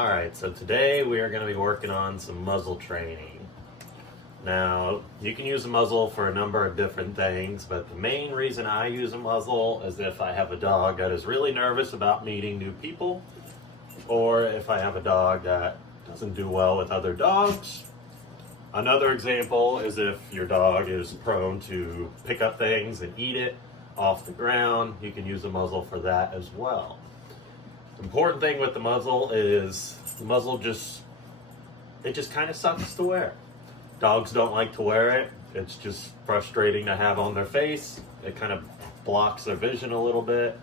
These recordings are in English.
Alright, so today we are going to be working on some muzzle training. Now, you can use a muzzle for a number of different things, but the main reason I use a muzzle is if I have a dog that is really nervous about meeting new people, or if I have a dog that doesn't do well with other dogs. Another example is if your dog is prone to pick up things and eat it off the ground, you can use a muzzle for that as well. The important thing with the muzzle is the muzzle just kind of sucks to wear. Dogs don't like to wear it. It's just frustrating to have on their face. It kind of blocks their vision a little bit.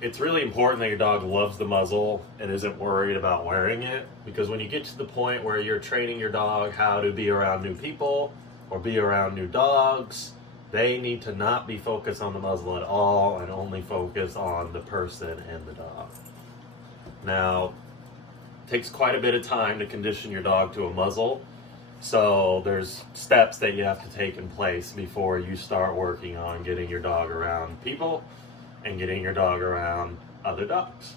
It's really important that your dog loves the muzzle and isn't worried about wearing it, because when you get to the point where you're training your dog how to be around new people or be around new dogs, they need to not be focused on the muzzle at all and only focus on the person and the dog. Now, it takes quite a bit of time to condition your dog to a muzzle, so there's steps that you have to take in place before you start working on getting your dog around people and getting your dog around other dogs.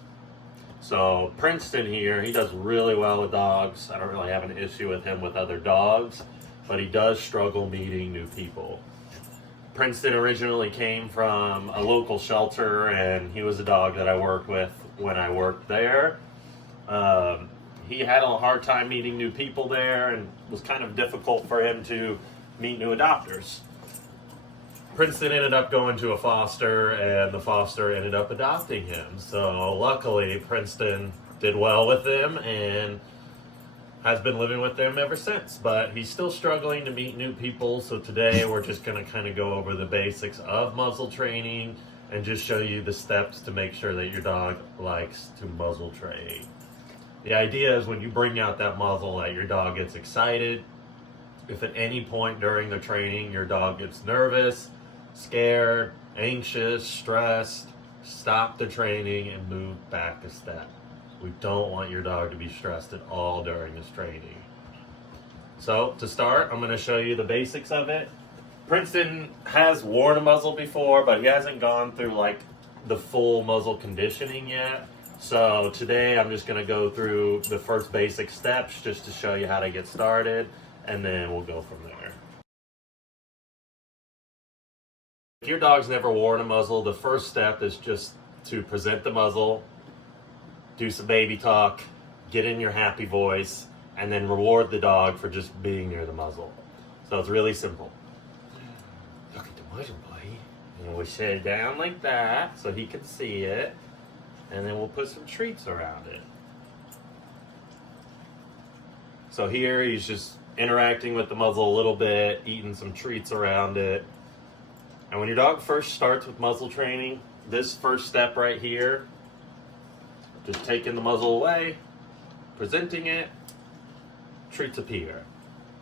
So Princeton here, he does really well with dogs. I don't really have an issue with him with other dogs, but he does struggle meeting new people. Princeton originally came from a local shelter, and he was a dog that I worked with when I worked there. He had a hard time meeting new people there, and it was kind of difficult for him to meet new adopters. Princeton ended up going to a foster, and the foster ended up adopting him. So luckily, Princeton did well with him and has been living with them ever since. But he's still struggling to meet new people, so today we're just going to kind of go over the basics of muzzle training and just show you the steps to make sure that your dog likes to muzzle train. The idea is when you bring out that muzzle that your dog gets excited. If at any point during the training your dog gets nervous, scared, anxious, stressed, stop the training and move back a step. We don't want your dog to be stressed at all during this training. So to start, I'm going to show you the basics of it. Princeton has worn a muzzle before, but he hasn't gone through like the full muzzle conditioning yet. So today I'm just going to go through the first basic steps just to show you how to get started, and then we'll go from there. If your dog's never worn a muzzle, the first step is just to present the muzzle, do some baby talk, get in your happy voice, and then reward the dog for just being near the muzzle. So it's really simple. Look at the muzzle, buddy. And we'll set it down like that so he can see it. And then we'll put some treats around it. So here he's just interacting with the muzzle a little bit, eating some treats around it. And when your dog first starts with muzzle training, this first step right here, just taking the muzzle away, presenting it, treats appear.